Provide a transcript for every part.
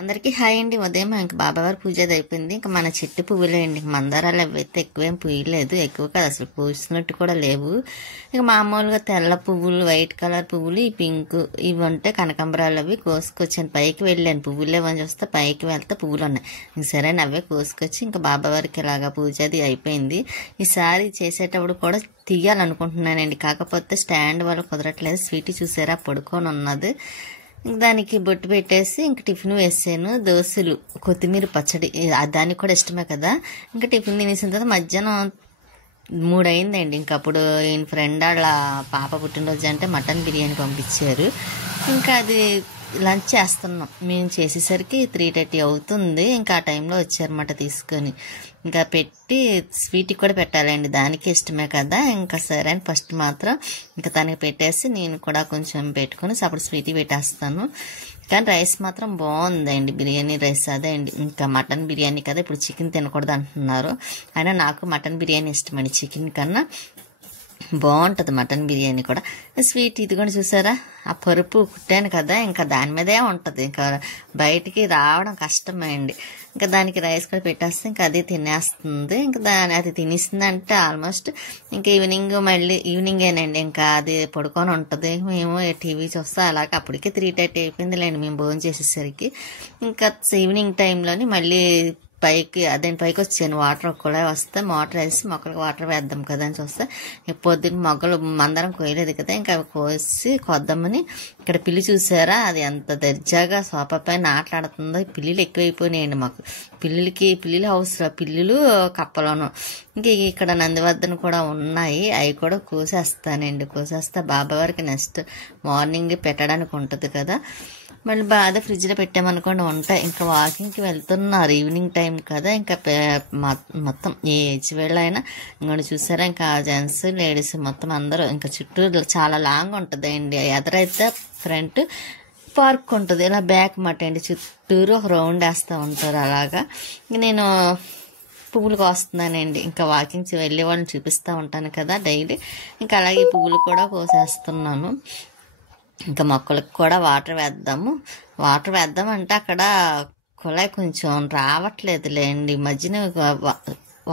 అందరికీ హాయ్ అండి. ఉదయం ఇంక బాబావారి పూజ అది అయిపోయింది. ఇంకా మన చెట్టు పువ్వులే అండి. మందారాలు అవైతే ఎక్కువేం పూయలేదు, ఎక్కువ కాదు అసలు, పూసినట్టు కూడా లేవు. ఇక మామూలుగా తెల్ల పువ్వులు, వైట్ కలర్ పువ్వులు, ఈ పింక్ ఇవి ఉంటే కనకాంబరాలు అవి కోసుకొచ్చాను. పైకి వెళ్ళాను పువ్వులు లేవని చూస్తే, పైకి వెళ్తే పువ్వులు ఉన్నాయి. ఇంక సరే అవే కోసుకొచ్చి ఇంకా బాబావారికి ఇలాగా పూజ అది అయిపోయింది. ఈసారి చేసేటప్పుడు కూడా తీయాలనుకుంటున్నానండి, కాకపోతే స్టాండ్ వల్ల కుదరట్లేదు. స్వీట్ చూసారా పడుకొని ఉన్నది. దానికి బొట్టు పెట్టేసి ఇంక టిఫిన్ వేసాను. దోశలు, కొత్తిమీర పచ్చడి, దానికి కూడా ఇష్టమే కదా. ఇంకా టిఫిన్ తినేసిన తర్వాత మధ్యాహ్నం 3 అయిందండి. ఇంక అప్పుడు ఈయన ఫ్రెండ్ వాళ్ళ పాప పుట్టినరోజు అంటే మటన్ బిర్యానీ పంపించారు. ఇంకా అది లంచ్ చేస్తున్నాం. మేము చేసేసరికి 3:30 అవుతుంది. ఇంకా ఆ టైంలో వచ్చారన్నమాట తీసుకొని. ఇంకా పెట్టి స్వీట్ కూడా పెట్టాలండి, దానికి ఇష్టమే కదా. ఇంకా సరే అని ఫస్ట్ మాత్రం ఇంకా తనకి పెట్టేసి నేను కూడా కొంచెం పెట్టుకుని అప్పుడు స్వీట్ పెట్టేస్తాను. కానీ రైస్ మాత్రం బాగుందండి, బిర్యానీ రైస్. అదే అండి, ఇంకా మటన్ బిర్యానీ కదా, ఇప్పుడు చికెన్ తినకూడదు అంటున్నారు. అయినా నాకు మటన్ బిర్యానీ ఇష్టమండి చికెన్ కన్నా. బాగుంటుంది మటన్ బిర్యానీ కూడా. స్వీట్ ఇది కూడా చూసారా, ఆ పరుపు కుట్టాను కదా, ఇంకా దాని మీదే ఉంటుంది, ఇంకా బయటికి రావడం కష్టమైంది. ఇంకా దానికి రైస్ కూడా పెట్టేస్తే ఇంకా అది తినేస్తుంది. ఇంకా అది తినేసిందంటే ఆల్మోస్ట్ ఇంకా ఈవినింగ్, మళ్ళీ ఈవినింగేనండి, ఇంకా అది పడుకొని ఉంటుంది. మేము టీవీ చూస్తే అలాగే అప్పటికే 3:30 అయిపోయిందిలేండి మేము భోజనం చేసేసరికి. ఇంకా ఈవినింగ్ టైంలోని మళ్ళీ పైకి వచ్చాను. వాటర్ కూడా వస్తే మోటార్ వేసి మొక్కలకు వాటర్ వేద్దాం కదా అని చూస్తే, పొద్దున్న మొగ్గలు మందరం కోయలేదు కదా, ఇంకా అవి కోసి కొద్దామని ఇక్కడ పిల్లి చూసారా, అది ఎంత దర్జాగా సోఫా పైన ఆటలాడుతుందో. పిల్లులు ఎక్కువైపోయినాయండి మాకు. పిల్లులు అవసరం, పిల్లులు కప్పలను. ఇంక ఇక్కడ నందివర్ధన కూడా ఉన్నాయి, అవి కూడా కోసేస్తే బాబావారికి నెక్స్ట్ మార్నింగ్ పెట్టడానికి ఉంటుంది కదా. మళ్ళీ బాగా ఫ్రిడ్జ్లో పెట్టామనుకోండి ఉంటాయి. ఇంకా వాకింగ్కి వెళ్తున్నారు, ఈవినింగ్ టైం కదా. ఇంకా మొత్తం ఏ ఏజ్ వేళ్ళైనా ఇంకొని చూసారా, ఇంకా జెంట్స్ లేడీస్ మొత్తం అందరూ ఇంకా చుట్టూ చాలా లాంగ్ ఉంటుంది అండి. ఎదరైతే ఫ్రంట్ పార్క్ ఉంటుంది, ఇలా బ్యాక్ మాట అండి, చుట్టూరు ఒక రౌండ్ వేస్తూ ఉంటారు. అలాగా నేను పువ్వులు కోస్తున్నానండి. ఇంకా వాకింగ్ వెళ్ళే వాళ్ళని చూపిస్తూ ఉంటాను కదా డైలీ. ఇంకా అలాగే పువ్వులు కూడా కోసేస్తున్నాను. ఇంకా మొక్కలకు కూడా వాటర్ వేద్దామంటే అక్కడ కుళాయి కొంచెం రావట్లేదులేండి. మధ్యన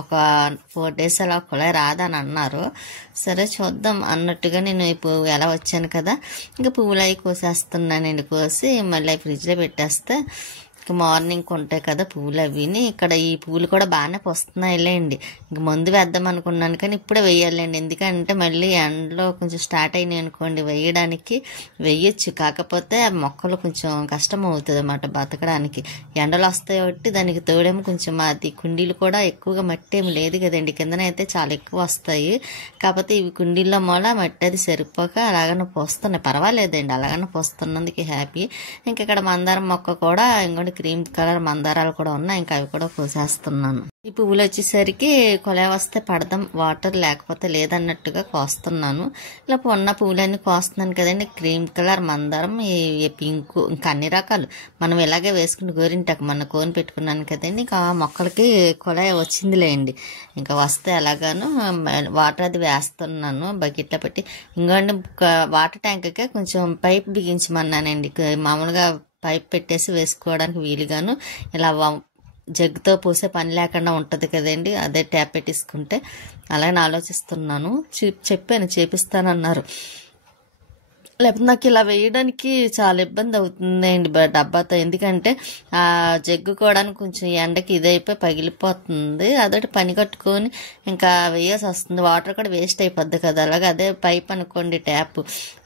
ఒక 4 days అలా కుళాయి రాదని అన్నారు. సరే చూద్దాం అన్నట్టుగా నేను ఇప్పుడు ఎలా వచ్చాను కదా, ఇంకా పువ్వులు అవి కోసేస్తున్నానండి. కోసి మళ్ళీ ఫ్రిడ్జ్లో పెట్టేస్తే మార్నింగ్ ఉంటాయి కదా పువ్వులు అవిని. ఇక్కడ ఈ పువ్వులు కూడా బాగానే వస్తున్నాయిలేండి. ఇంక మందు వేద్దాం అనుకున్నాను కానీ ఇప్పుడే వేయాలండి, ఎందుకంటే మళ్ళీ ఎండలో కొంచెం స్టార్ట్ అయినాయి అనుకోండి వేయచ్చు. కాకపోతే ఆ మొక్కలు కొంచెం కష్టం అవుతుంది అన్నమాట బతకడానికి. ఎండలు వస్తాయి కాబట్టి దానికి తోడేమో కొంచెం అది కుండీలు కూడా ఎక్కువగా మట్టి ఏమి లేదు కదండి, కిందనైతే చాలా ఎక్కువ వస్తాయి. కాకపోతే ఇవి కుండీల్లో మూల మట్టి అది సరిపోక అలాగనే పోస్తున్నాయి. పర్వాలేదండి, అలాగనే పోస్తున్నందుకు హ్యాపీ. ఇంకా ఇక్కడ మందారం మొక్క కూడా ఇంకోటి క్రీమ్ కలర్ మందారాలు కూడా ఉన్నాయి, ఇంకా అవి కూడా కోసేస్తున్నాను. ఈ పువ్వులు వచ్చేసరికి కొలాయి వస్తే పడదాం, వాటర్ లేకపోతే లేదన్నట్టుగా కోస్తున్నాను. ఇలా ఉన్న పువ్వులన్నీ కోస్తున్నాను కదండి. క్రీమ్ కలర్ మందారం, ఈ పింక్, ఇంకా అన్ని రకాలు మనం ఇలాగే వేసుకుని గోరింటాకు మొన్న కోని పెట్టుకున్నాను కదండి. ఇంకా మొక్కలకి కొలాయి వచ్చిందిలేండి. ఇంకా వస్తే అలాగాను వాటర్ అది వేస్తున్నాను బకెట్లో పెట్టి. ఇంకోండి వాటర్ ట్యాంక్కి కొంచెం పైప్ బిగించమన్నానండి. మామూలుగా పైప్ పెట్టేసి వేసుకోవడానికి వీలుగాను ఇలా జగ్గుతో పోసే పని లేకుండా ఉంటుంది కదండి, అదే ట్యాప్ పెట్టేసుకుంటే. అలాగే ఆలోచిస్తున్నాను. చెప్పాను చేపిస్తానన్నారు. లేకపోతే నాకు ఇలా వేయడానికి చాలా ఇబ్బంది అవుతుందండి డబ్బాతో, ఎందుకంటే ఆ జగ్గు కూడా కొంచెం ఎండకి ఇదైపోయి పగిలిపోతుంది. అదొకటి పని కట్టుకొని ఇంకా వేయాల్సి వస్తుంది. వాటర్ కూడా వేస్ట్ అయిపోద్ది కదా. అలాగే అదే పైప్ అనుకోండి ట్యాప్,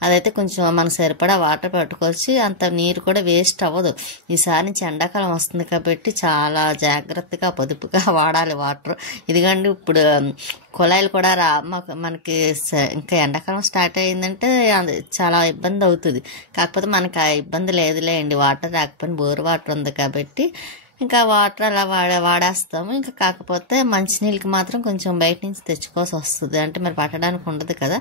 అదైతే కొంచెం మనకు సరిపడా వాటర్ పట్టుకొచ్చి అంత నీరు కూడా వేస్ట్ అవ్వదు. ఈసారి నుంచి ఎండాకాలం వస్తుంది కాబట్టి చాలా జాగ్రత్తగా పొదుపుగా వాడాలి వాటర్. ఇదిగండి ఇప్పుడు కుళాయిలు కూడా మనకి ఇంకా ఎండాకాలం స్టార్ట్ అయిందంటే చాలా ఇబ్బంది అవుతుంది. కాకపోతే మనకు ఆ ఇబ్బంది లేదులేండి, వాటర్ రాకపోయినా బోర్ వాటర్ ఉంది కాబట్టి ఇంకా వాటర్ అలా వాడేస్తాము. ఇంకా కాకపోతే మంచినీళ్ళకి మాత్రం కొంచెం బయట నుంచి తెచ్చుకోవాల్సి వస్తుంది, అంటే మరి పట్టడానికి ఉండదు కదా,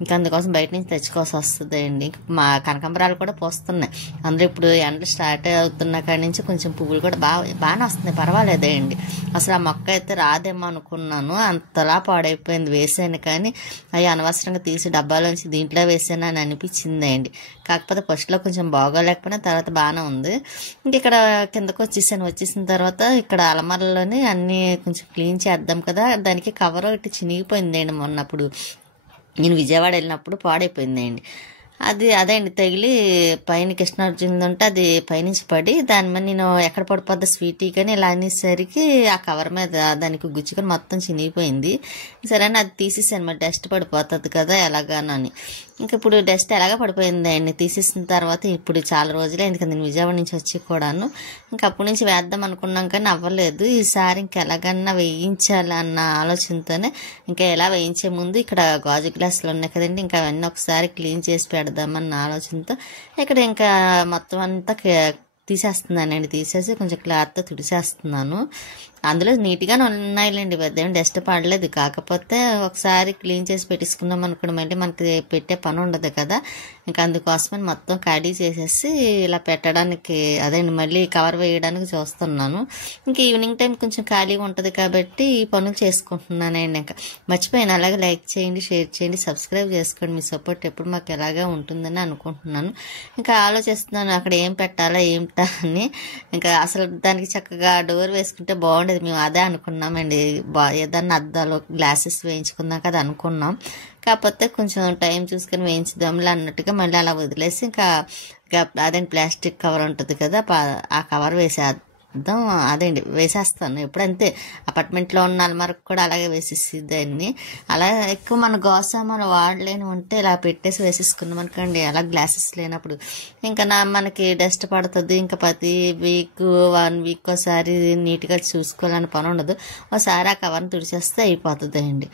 ఇంకా అందుకోసం బయట నుంచి తెచ్చుకోవాల్సి వస్తుంది అండి. మా కనకాంబరాలు కూడా పోస్తున్నాయి, అందులో ఇప్పుడు ఎండలు స్టార్ట్ అవుతున్న కాడి నుంచి కొంచెం పువ్వులు కూడా బాగానే వస్తున్నాయి, పర్వాలేదే అండి. అసలు ఆ మొక్క అయితే రాదేమో అనుకున్నాను, అంతలా పాడైపోయింది. వేసాను కానీ అవి అనవసరంగా తీసి డబ్బాలోంచి దీంట్లో వేసాను అని అనిపించింది అండి. కాకపోతే ఫస్ట్లో కొంచెం బాగోలేకపోయినా తర్వాత బాగానే ఉంది. ఇంక ఇక్కడ కిందకు వచ్చేసిన తర్వాత ఇక్కడ అలమరలోని అన్నీ కొంచెం క్లీన్ చేద్దాం కదా, దానికి కవర్ ఒకటి చినిగిపోయిందండి. మొన్నప్పుడు నేను విజయవాడ వెళ్ళినప్పుడు పాడైపోయిందండి అదే అండి, తగిలి పైన కృష్ణార్జునుడు ఉంటే అది పైనుంచి పడి దాని మీద నేను ఎక్కడ పడిపోద్దా స్వీటీ కానీ ఇలా అనేసరికి ఆ కవర్ మీద దానికి గుచ్చుకొని మొత్తం చినిగిపోయింది. సరే అని అది తీసేసాను, మరి డస్ట్ పడిపోతుంది కదా ఎలాగానని. ఇంకా ఇప్పుడు డస్ట్ ఎలాగ పడిపోయింది అండి. తీసేసిన తర్వాత ఇప్పుడు చాలా రోజులే ఎందుకంటే నేను విజయవాడ నుంచి వచ్చి కూడాను ఇంకా అప్పటి నుంచి వేద్దాం అనుకున్నాం కానీ అవ్వలేదు. ఈసారి ఇంకా ఎలాగన్నా వేయించాలి అన్న ఆలోచనతోనే ఇంకా ఎలా వేయించే ముందు ఇక్కడ గాజు గ్లాసులు ఉన్నాయి కదండి, ఇంకా అవన్నీ ఒకసారి క్లీన్ చేసి పెడదామన్న ఆలోచనతో ఇక్కడ ఇంకా మొత్తం అంతా తీసేస్తున్నానండి. తీసేసి కొంచెం క్లాత్తో తుడిసేస్తున్నాను. అందులో నీట్గానే ఉన్నాయిలేండి, పెద్ద డస్ట్ పడలేదు. కాకపోతే ఒకసారి క్లీన్ చేసి పెట్టేసుకున్నాం అనుకోండి మళ్ళీ మనకి పెట్టే పని ఉండదు కదా, ఇంకా అందుకోసమని మొత్తం ఖాళీ చేసేసి ఇలా పెట్టడానికి అదేండి మళ్ళీ కవర్ వేయడానికి చూస్తున్నాను. ఇంకా ఈవినింగ్ టైం కొంచెం ఖాళీగా ఉంటుంది కాబట్టి ఈ పనులు చేసుకుంటున్నానండి. ఇంకా మర్చిపోయాను, అలాగే లైక్ చేయండి, షేర్ చేయండి, సబ్స్క్రైబ్ చేసుకోండి. మీ సపోర్ట్ ఎప్పుడు మాకు ఎలాగే ఉంటుందని అనుకుంటున్నాను. ఇంకా ఆలోచిస్తున్నాను అక్కడ ఏం పెట్టాలా ఏమిటా అని. ఇంకా అసలు దానికి చక్కగా డోర్ వేసుకుంటే బాగుండేది, మేము అదే అనుకున్నామండి. ఏదన్నా అద్దాలు గ్లాసెస్ వేయించుకుందాం కదా అనుకున్నాం. కాకపోతే కొంచెం టైం చూసుకొని వేయించుదాంలే అన్నట్టుగా మళ్ళీ అలా వదిలేసి ఇంకా అదే ప్లాస్టిక్ కవర్ ఉంటుంది కదా ఆ కవర్ వేసేద్దాం అదేండి వేసేస్తాను. ఎప్పుడంతే అపార్ట్మెంట్లో ఉన్న అలమారకు కూడా అలాగే వేసేసి దాన్ని అలా ఎక్కువ మన గోసామాను వాడలేని ఉంటే ఇలా పెట్టేసి వేసేసుకున్నాం అనుకోండి, అలా గ్లాసెస్ లేనప్పుడు ఇంకా మనకి డస్ట్ పడుతుంది. ఇంకా ప్రతి వీక్ 1 వీక్ ఒకసారి నీట్గా చూసుకోవాలని పని ఉండదు, ఒకసారి ఆ కవర్ని తుడిచేస్తే అయిపోతుంది అండి.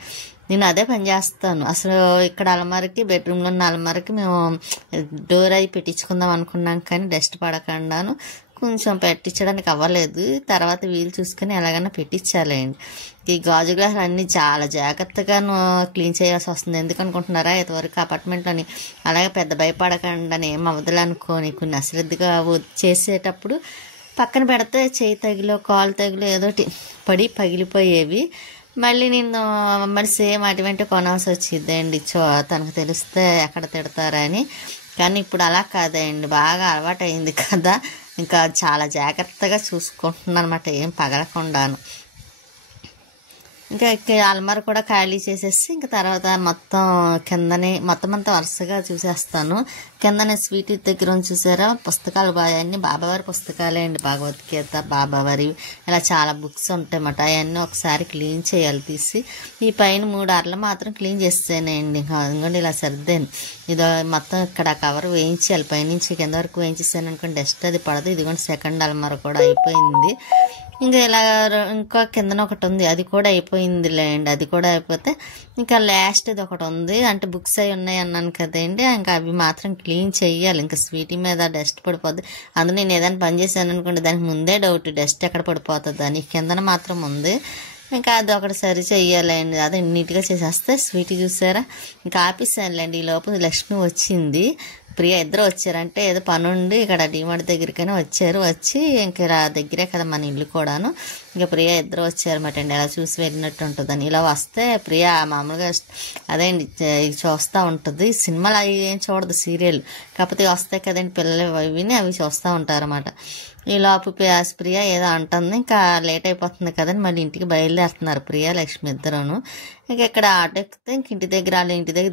నేను అదే పని చేస్తాను. అసలు ఇక్కడ అలమారికి బెడ్రూమ్లో ఉన్న అలమారికి మేము డోర్ అయి పెట్టించుకుందాం అనుకున్నాం కానీ డస్ట్ పడకుండాను కొంచెం పెట్టించడానికి అవ్వలేదు. తర్వాత వీలు చూసుకొని ఎలాగైనా పెట్టించాలండి. ఈ గాజు గ్లాసులు అన్నీ చాలా జాగ్రత్తగా క్లీన్ చేయాల్సి వస్తుంది. ఎందుకనుకుంటున్నారా, ఇంతవరకు అపార్ట్మెంట్లోని అలాగే పెద్ద భయపడకుండా ఏం అవ్వదులే అనుకోని కొన్ని అశ్రద్ధగా చేసేటప్పుడు పక్కన పెడితే చేయి తగిలో కాలు తగిలో ఏదోటి పడి పగిలిపోయేవి. మళ్ళీ నేను మరి సేమ్ అటువంటి కొనాల్సి వచ్చిందండి, తనకు తెలిస్తే ఎక్కడ తిడతారని. కానీ ఇప్పుడు అలా కాదండి, బాగా అలవాటు అయింది కదా, ఇంకా చాలా జాగ్రత్తగా చూసుకుంటున్నాను అనమాట, ఏం పగలకుండాను. ఇంకా అల్మార కూడా ఖాళీ చేసేసి ఇంకా తర్వాత మొత్తం అంతా వరుసగా చూసేస్తాను. కిందనే స్వీటీ దగ్గర చూసారా పుస్తకాలు అన్నీ బాబావారి పుస్తకాలే అండి, భగవద్గీత బాబావారి ఇలా చాలా బుక్స్ ఉంటాయన్నమాట. అవన్నీ ఒకసారి క్లీన్ చేయాలి తీసి. ఈ పైన 3 అరలు మాత్రం క్లీన్ చేస్తానండి, అందుకని ఇలా సర్దాను. ఇది మొత్తం ఇక్కడ కవర్ వేయించాలి, పైనుంచి కింద వరకు వేయించేసాను అనుకోండి డస్ట్ అది పడదు. ఇదిగోండి సెకండ్ అల్మార కూడా అయిపోయింది. ఇంకా ఇలా ఇంకా కిందన ఒకటి ఉంది, అది కూడా అయిపోయిందిలే అండి. అది కూడా అయిపోతే ఇంకా లాస్ట్ అది ఒకటి ఉంది, అంటే బుక్స్ అవి ఉన్నాయి అన్నాను కదండి, ఇంకా అవి మాత్రం క్లీన్ చెయ్యాలి. ఇంకా స్వీటీ మీద డస్ట్ పడిపోద్ది. అందులో నేను ఏదైనా పని చేశాను అనుకోండి దానికి ముందే డౌట్ డస్ట్ ఎక్కడ పడిపోతుంది అని. కిందన మాత్రం ఉంది, ఇంకా అది ఒకటి సరి చెయ్యాలండి. అదే నీట్గా చేసేస్తే స్వీటీ చూసారా ఇంకా ఆపేసానులేండి. ఈ లోపు లక్ష్మి వచ్చింది, ప్రియ ఇద్దరు వచ్చారంటే ఏదో పని ఉండి ఇక్కడ డిమార్ట్ దగ్గరికైనా వచ్చారు. వచ్చి ఇంకా ఇలా దగ్గరే కదా మన ఇల్లు కూడాను, ఇంకా ప్రియ ఇద్దరు వచ్చారన్నమాట అండి. అలా చూసి వెళ్ళినట్టు ఉంటుందని. ఇలా వస్తే ప్రియ మామూలుగా అదే అండి చూస్తూ ఉంటుంది. సినిమాలు అవి ఏం చూడదు, సీరియల్ కాకపోతే వస్తాయి కదండి పిల్లలు విని అవి చూస్తూ ఉంటారన్నమాట. ఈ లోపు ప్రియ ఏదో అంటుంది, ఇంకా లేట్ అయిపోతుంది కదండి మళ్ళీ ఇంటికి బయలుదేరుతున్నారు ప్రియ లక్ష్మి ఇద్దరును. ఇంకా ఇక్కడ ఆటో ఎక్కితే ఇంక ఇంటి దగ్గర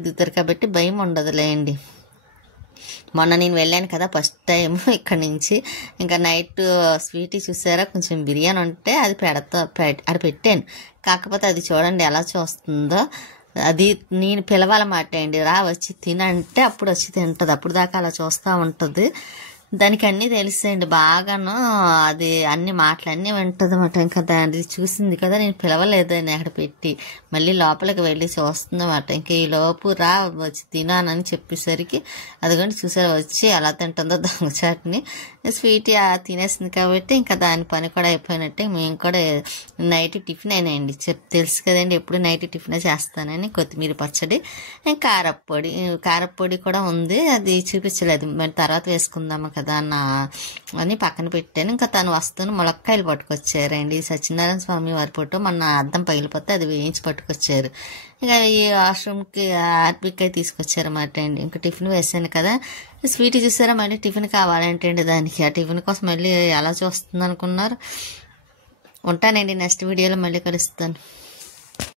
దిగుతారు కాబట్టి భయం ఉండదులేండి. మొన్న నేను వెళ్ళాను కదా ఫస్ట్ టైం ఇక్కడ నుంచి. ఇంకా నైట్ స్వీటీ చూసారా కొంచెం బిర్యానీ ఉంటే అది అది పెట్టాను. కాకపోతే అది చూడండి ఎలా చూస్తుందో. అది నేను పిలవాలన్నమాట అండి, రా వచ్చి తినంటే అప్పుడు వచ్చి తింటుంది, అప్పుడు దాకా అలా చూస్తూ ఉంటుంది. దానికి అన్నీ తెలుస్తాయండి బాగాను. అది అన్ని మాటలన్నీ వింటుంది అన్నమాట. ఇంకా దాన్ని చూసింది కదా, నేను పిలవలేదని అక్కడ పెట్టి మళ్ళీ లోపలికి వెళ్ళి చూస్తుందన్నమాట. ఇంకా ఈ లోపు రా వచ్చి తినానని చెప్పేసరికి అదిగోండి చూసారు వచ్చి ఎలా తింటుందో దొంగచాటుని. స్వీట్ తినేసింది కాబట్టి ఇంకా దాని పని కూడా అయిపోయినట్టే. మేము కూడా నైట్ టిఫిన్ అయినాయండి. తెలుసు కదండి ఎప్పుడు నైట్ టిఫినే చేస్తానని. కొత్తిమీర పచ్చడి, కారప్పొడి కూడా ఉంది. అది చూపించలేదు, మరి తర్వాత వేసుకుందాము కదా అని పక్కన పెట్టాను. ఇంకా తను వస్తాను ములక్కాయలు పట్టుకొచ్చారండి. సత్యనారాయణ స్వామి వారి ఫోటో మొన్న అద్దం పగిలిపోతే అది వేయించి పట్టుకొచ్చారు. ఇక ఈ వాష్రూమ్కి ఆర్పికాయ తీసుకొచ్చారన్నమాట అండి. ఇంకా టిఫిన్ వేసాను కదా, స్వీట్ చూసారా మళ్ళీ టిఫిన్ కావాలంటే అండి దానికి. ఆ టిఫిన్ కోసం మళ్ళీ ఎలా చూస్తుంది అనుకున్నారు. ఉంటానండి, నెక్స్ట్ వీడియోలో మళ్ళీ కలుస్తాను.